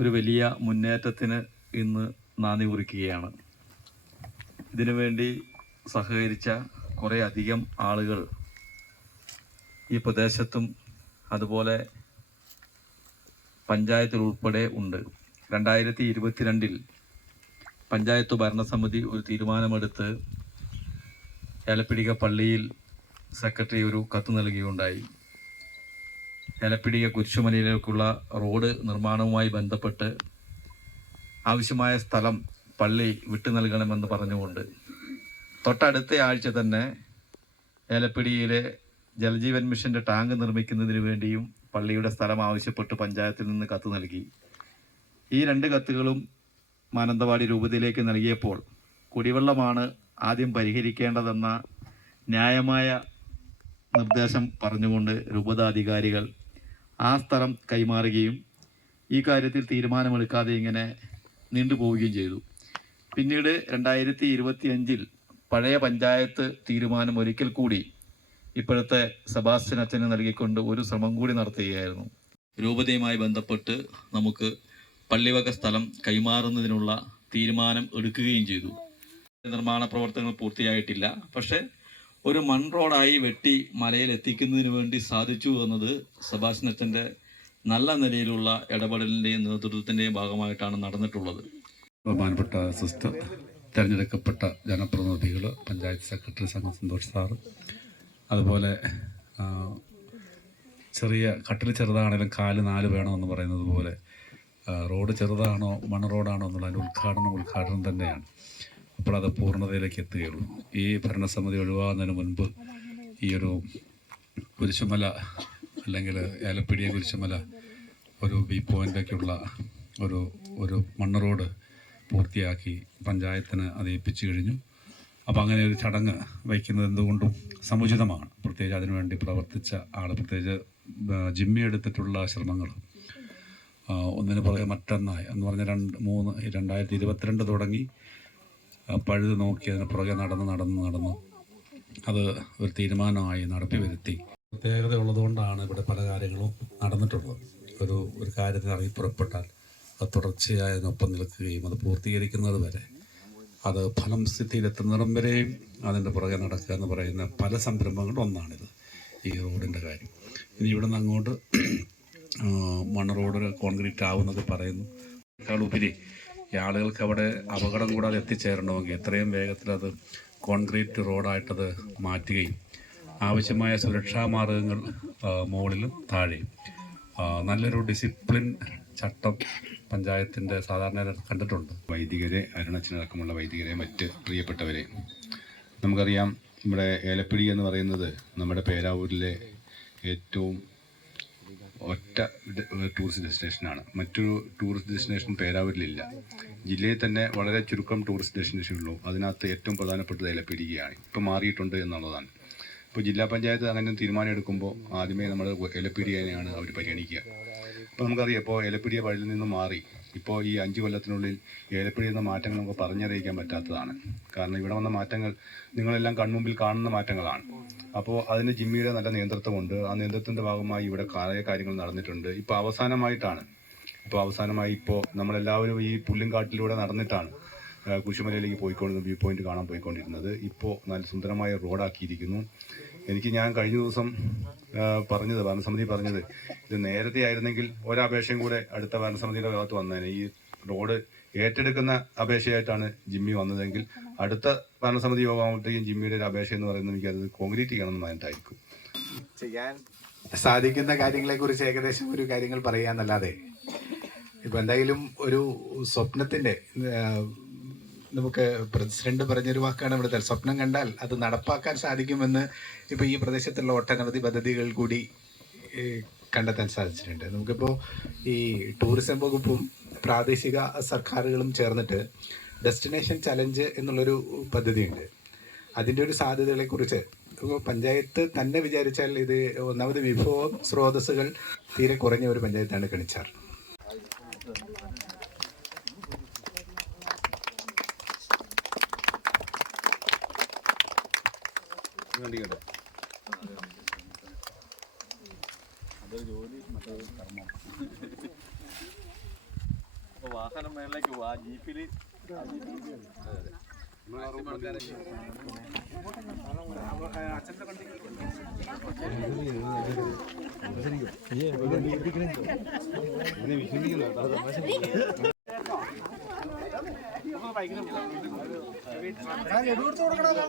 ഒരു വലിയ മുന്നേറ്റത്തിന് ഇന്ന് നാന്ദി കുറിക്കുകയാണ്. ഇതിനുവേണ്ടി സഹകരിച്ച കുറേ അധികം ആളുകൾ ഈ പ്രദേശത്തും അതുപോലെ പഞ്ചായത്തിൽ ഉൾപ്പെടെ ഉണ്ട്. രണ്ടായിരത്തി ഇരുപത്തിരണ്ടിൽ പഞ്ചായത്ത് ഭരണസമിതി ഒരു തീരുമാനമെടുത്ത് ഏലപ്പിടിക പള്ളിയിൽ സെക്രട്ടറി ഒരു കത്ത് നൽകുകയുണ്ടായി. ഏലപ്പിടിക കുരിശുമലയിലേക്കുള്ള റോഡ് നിർമ്മാണവുമായി ബന്ധപ്പെട്ട് ആവശ്യമായ സ്ഥലം പള്ളി വിട്ടു നൽകണമെന്ന് പറഞ്ഞുകൊണ്ട് തൊട്ടടുത്ത ആഴ്ച തന്നെ ഏലപ്പിടിയിലെ ജലജീവൻ മിഷന്റെ ടാങ്ക് നിർമ്മിക്കുന്നതിന് വേണ്ടിയും പള്ളിയുടെ സ്ഥലം ആവശ്യപ്പെട്ട് പഞ്ചായത്തിൽ നിന്ന് കത്ത് നൽകി. ഈ രണ്ട് കത്തുകളും മാനന്തവാടി രൂപതയിലേക്ക് നൽകിയപ്പോൾ കുടിവെള്ളമാണ് ആദ്യം പരിഹരിക്കേണ്ടതെന്ന ന്യായമായ നിർദ്ദേശം പറഞ്ഞുകൊണ്ട് രൂപത അധികാരികൾ ആ സ്ഥലം കൈമാറുകയും ഈ കാര്യത്തിൽ തീരുമാനമെടുക്കാതെ ഇങ്ങനെ നീണ്ടുപോവുകയും ചെയ്തു. പിന്നീട് രണ്ടായിരത്തി ഇരുപത്തി അഞ്ചിൽ പഴയ പഞ്ചായത്ത് തീരുമാനം ഒരിക്കൽ കൂടി ഇപ്പോഴത്തെ സെബാസ്റ്റ്യൻ അച്ഛന് നൽകിക്കൊണ്ട് ഒരു ശ്രമം കൂടി നടത്തുകയായിരുന്നു. രൂപതയുമായി ബന്ധപ്പെട്ട് നമുക്ക് പള്ളിവക സ്ഥലം കൈമാറുന്നതിനുള്ള തീരുമാനം എടുക്കുകയും ചെയ്തു. നിർമ്മാണ പ്രവർത്തനങ്ങൾ പൂർത്തിയായിട്ടില്ല. പക്ഷേ ഒരു മൺ റോഡായി വെട്ടി മലയിൽ എത്തിക്കുന്നതിന് വേണ്ടി സാധിച്ചു എന്നത് സെബാസ്റ്റ്യൻ അച്ഛന്റെ നല്ല നിലയിലുള്ള ഇടപെടലിന്റെയും നേതൃത്വത്തിന്റെയും ഭാഗമായിട്ടാണ് നടന്നിട്ടുള്ളത്. ബഹുമാനപ്പെട്ട സിസ്റ്റർ തിരഞ്ഞെടുക്കപ്പെട്ട ജനപ്രതിനിധികൾ പഞ്ചായത്ത് സെക്രട്ടറി സംഘം സന്തോഷ് സാറ് അതുപോലെ ചെറിയ കട്ടിൽ ചെറുതാണെങ്കിലും കാൽ നാല് വേണമെന്ന് പറയുന്നത് പോലെ റോഡ് ചെറുതാണോ മണ്ണ് റോഡാണോ എന്നുള്ള അതിന്റെ ഉദ്ഘാടനം ഉദ്ഘാടനം തന്നെയാണ്. അപ്പോൾ പൂർണതയിലേക്ക് എത്തുകയുള്ളൂ. ഈ ഭരണസമിതി ഒഴിവാകുന്നതിന് മുൻപ് ഈ ഒരു കുരിശുമല അല്ലെങ്കിൽ ഏലപ്പിടിയ കുരിശുമല ഒരു ബി പോയിന്റൊക്കെയുള്ള ഒരു ഒരു മണ്ണ് റോഡ് പൂർത്തിയാക്കി പഞ്ചായത്തിന് അത് ഏൽപ്പിച്ചു കഴിഞ്ഞു. അപ്പോൾ അങ്ങനെ ഒരു ചടങ്ങ് വയ്ക്കുന്നത് എന്തുകൊണ്ടും സമുചിതമാണ്. പ്രത്യേകിച്ച് അതിനുവേണ്ടി പ്രവർത്തിച്ച ആൾ പ്രത്യേകിച്ച് ജിമ്മി എടുത്തിട്ടുള്ള ശ്രമങ്ങൾ ഒന്നിന് പുറകെ മറ്റൊന്നായി. എന്ന് പറഞ്ഞ രണ്ട് മൂന്ന് രണ്ടായിരത്തി ഇരുപത്തിരണ്ട് തുടങ്ങി പഴുത് നോക്കി അതിന് പുറകെ നടന്ന് നടന്ന് നടന്ന് അത് ഒരു തീരുമാനമായി നടത്തി വരുത്തി. പ്രത്യേകത ഉള്ളതുകൊണ്ടാണ് ഇവിടെ പല കാര്യങ്ങളും നടന്നിട്ടുള്ളത്. ഒരു ഒരു കാര്യത്തിന് ഇറങ്ങി പുറപ്പെട്ടാൽ അത് തുടർച്ചയായി അതിനൊപ്പം നിൽക്കുകയും അത് പൂർത്തീകരിക്കുന്നത് വരെ അത് ഫലം സ്ഥിതിയിലെത്തുന്നിടം വരെയും അതിന്റെ പുറകെ നടക്കുക എന്ന് പറയുന്ന പല സംരംഭങ്ങളും ഒന്നാണിത് ഈ റോഡിന്റെ കാര്യം. ഇനി ഇവിടെ നിന്ന് അങ്ങോട്ട് മണ്ണ് റോഡ് കോൺക്രീറ്റ് ആവുമെന്നൊക്കെ പറയുന്നു. അതിനേക്കാൾ ഉപരി ഈ ആളുകൾക്ക് അവിടെ അപകടം കൂടാതെ എത്തിച്ചേരണമെങ്കിൽ എത്രയും വേഗത്തിൽ അത് കോൺക്രീറ്റ് റോഡായിട്ടത് മാറ്റുകയും ആവശ്യമായ സുരക്ഷാ മാർഗങ്ങൾ മുകളിലും താഴെയും. നല്ലൊരു ഡിസിപ്ലിൻ ചട്ടം പഞ്ചായത്തിന്റെ സാധാരണ കണ്ടിട്ടുണ്ട്. വൈദികരെ അരുണച്ചനടക്കമുള്ള വൈദികരെ മറ്റ് പ്രിയപ്പെട്ടവരെ. നമുക്കറിയാം നമ്മുടെ ഏലപ്പിടി എന്ന് പറയുന്നത് നമ്മുടെ പേരാവൂരിലെ ഏറ്റവും ഒറ്റ ടൂറിസ്റ്റ് ഡെസ്റ്റിനേഷനാണ് മറ്റൊരു ടൂറിസ്റ്റ് ഡെസ്റ്റിനേഷൻ പേരാവൂരിലില്ല ജില്ലയിൽ തന്നെ വളരെ ചുരുക്കം ടൂറിസ്റ്റ് ഡെസ്റ്റിനേഷനുള്ളൂ അതിനകത്ത് ഏറ്റവും പ്രധാനപ്പെട്ടത് ഏലപ്പിടിയാണ് ഇപ്പം മാറിയിട്ടുണ്ട് എന്നുള്ളതാണ്. ഇപ്പോൾ ജില്ലാ പഞ്ചായത്ത് അങ്ങനെ തീരുമാനം എടുക്കുമ്പോൾ ആദ്യമേ നമ്മൾ ഏലപ്പിടിയെയാണ് അവർ പരിഗണിക്കുക. ഇപ്പോൾ നമുക്കറിയാം ഇപ്പോൾ ഏലപ്പിടിയെ വഴിയിൽ നിന്ന് മാറി. ഇപ്പോൾ ഈ അഞ്ച് കൊല്ലത്തിനുള്ളിൽ ഏലപ്പിടി എന്ന മാറ്റങ്ങൾ നമുക്ക് പറഞ്ഞറിയിക്കാൻ പറ്റാത്തതാണ്. കാരണം ഇവിടെ വന്ന മാറ്റങ്ങൾ നിങ്ങളെല്ലാം കൺമുമ്പിൽ കാണുന്ന മാറ്റങ്ങളാണ്. അപ്പോൾ അതിന് ജിമ്മിയുടെ നല്ല നേതൃത്വമുണ്ട്. ആ നേതൃത്വത്തിന്റെ ഭാഗമായി ഇവിടെ കുറേ കാര്യങ്ങൾ നടന്നിട്ടുണ്ട്. ഇപ്പോൾ അവസാനമായിട്ടാണ്. ഇപ്പോൾ അവസാനമായി ഇപ്പോൾ നമ്മളെല്ലാവരും ഈ പുല്ലുംകാട്ടിലൂടെ നടന്നിട്ടാണ് കുശുമലയിലേക്ക് പോയിക്കൊണ്ടിരുന്ന വ്യൂ പോയിന്റ് കാണാൻ പോയിക്കൊണ്ടിരുന്നത്. ഇപ്പോൾ നല്ല സുന്ദരമായ റോഡാക്കിയിരിക്കുന്നു. എനിക്ക് ഞാൻ കഴിഞ്ഞ ദിവസം പറഞ്ഞത് ഭരണസമിതി പറഞ്ഞത് ഇത് നേരത്തെ ആയിരുന്നെങ്കിൽ ഒരപേക്ഷയും കൂടെ അടുത്ത ഭരണസമിതിയുടെ ഭാഗത്ത് വന്നേനെ. ഈ റോഡ് ഏറ്റെടുക്കുന്ന അപേക്ഷയായിട്ടാണ് ജിമ്മി വന്നതെങ്കിൽ അടുത്ത ഭരണസമിതി യോഗമാകുമ്പോഴത്തേക്കും ജിമ്മിയുടെ ഒരു അപേക്ഷ എന്ന് പറയുന്നത് എനിക്ക് അത് കോൺക്രീറ്റ് ചെയ്യണമെന്ന് പറഞ്ഞിട്ടായിരിക്കും. ചെയ്യാൻ സാധിക്കുന്ന കാര്യങ്ങളെ കുറിച്ച് ഏകദേശം ഒരു കാര്യങ്ങൾ പറയാന്നല്ലാതെ ഇപ്പൊ എന്തായാലും ഒരു സ്വപ്നത്തിന്റെ നമുക്ക് പ്രസിഡന്റ് പറഞ്ഞൊരു വാക്കാണ് ഇവിടുത്തെ. സ്വപ്നം കണ്ടാൽ അത് നടപ്പാക്കാൻ സാധിക്കുമെന്ന് ഇപ്പൊ ഈ പ്രദേശത്തുള്ള ഒട്ടനവധി പദ്ധതികൾ കൂടി കണ്ടെത്താൻ സാധിച്ചിട്ടുണ്ട്. നമുക്കിപ്പോൾ ഈ ടൂറിസം വകുപ്പും പ്രാദേശിക സർക്കാരുകളും ചേർന്നിട്ട് ഡെസ്റ്റിനേഷൻ ചലഞ്ച് എന്നുള്ളൊരു പദ്ധതിയുണ്ട്. അതിന്റെ ഒരു സാധ്യതകളെ കുറിച്ച് പഞ്ചായത്ത് തന്നെ വിചാരിച്ചാൽ ഇത് ഒന്നാമത് വിഭവ സ്രോതസ്സുകൾ തീരെ കുറഞ്ഞ ഒരു പഞ്ചായത്താണ് കണിച്ചാർ. അപ്പോൾ വാഹനം മേളിലേക്ക് പോവാ ജീപ്പിൽ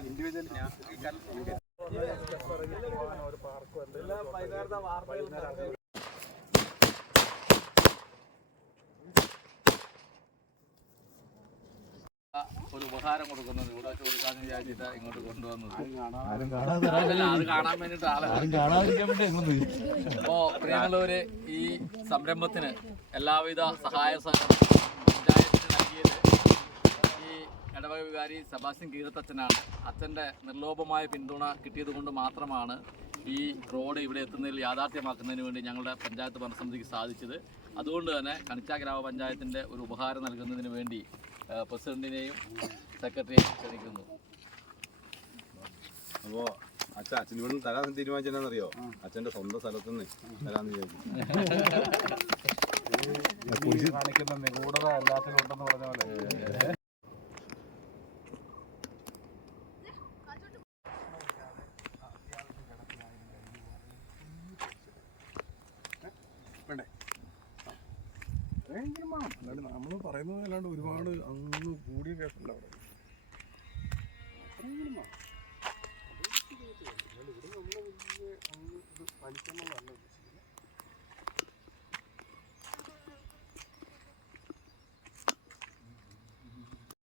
ഇൻഡിവിജ്വൽ ഞാൻ ഒരു ഉപഹാരം കൊടുക്കുന്നത് ഇവിടെ കൊടുക്കാന്ന് വിചാരിച്ചിട്ട് ഇങ്ങോട്ട് കൊണ്ടുവന്നത്. അത് കാണാൻ വേണ്ടിട്ട് ആളുകൾ അപ്പോ പ്രിയങ്ങളൂര് ഈ സംരംഭത്തിന് എല്ലാവിധ സഹായ പഞ്ചായത്തിന് നൽകിയത് ഈ ഇടവക വികാരി സെബാസ്റ്റ്യൻ കീഴത്തച്ഛനാണ് അച്ഛന്റെ നിർലോഭമായ പിന്തുണ കിട്ടിയത് കൊണ്ട് മാത്രമാണ് ഈ റോഡ് ഇവിടെ എത്തുന്നതിൽ യാഥാർത്ഥ്യമാക്കുന്നതിന് വേണ്ടി ഞങ്ങളുടെ പഞ്ചായത്ത് ഭരണസമിതിക്ക് സാധിച്ചത്. അതുകൊണ്ട് തന്നെ കണിച്ച ഗ്രാമപഞ്ചായത്തിന്റെ ഒരു ഉപഹാരം നൽകുന്നതിന് വേണ്ടി പ്രസിഡന്റിനെയും സെക്രട്ടറിയെയും ക്ഷണിക്കുന്നു. അപ്പോ അച്ഛാ അച്ഛൻ ഇവിടെ തരാൻ തീരുമാനിച്ചെന്നറിയോ അച്ഛന്റെ സ്വന്തം സ്ഥലത്ത് നിന്ന് തരാന്ന് വിചാരിച്ചു. കാണിക്കുന്ന നിഗൂഢത എല്ലാത്തിലും ഉണ്ടെന്ന് പറഞ്ഞ പോലെ. അല്ലാണ്ട് നമ്മൾ പറയുന്നത് അല്ലാണ്ട് ഒരുപാട് അങ്ങ് കൂടിയ കേസല്ല അവിടെ. ഭയങ്കര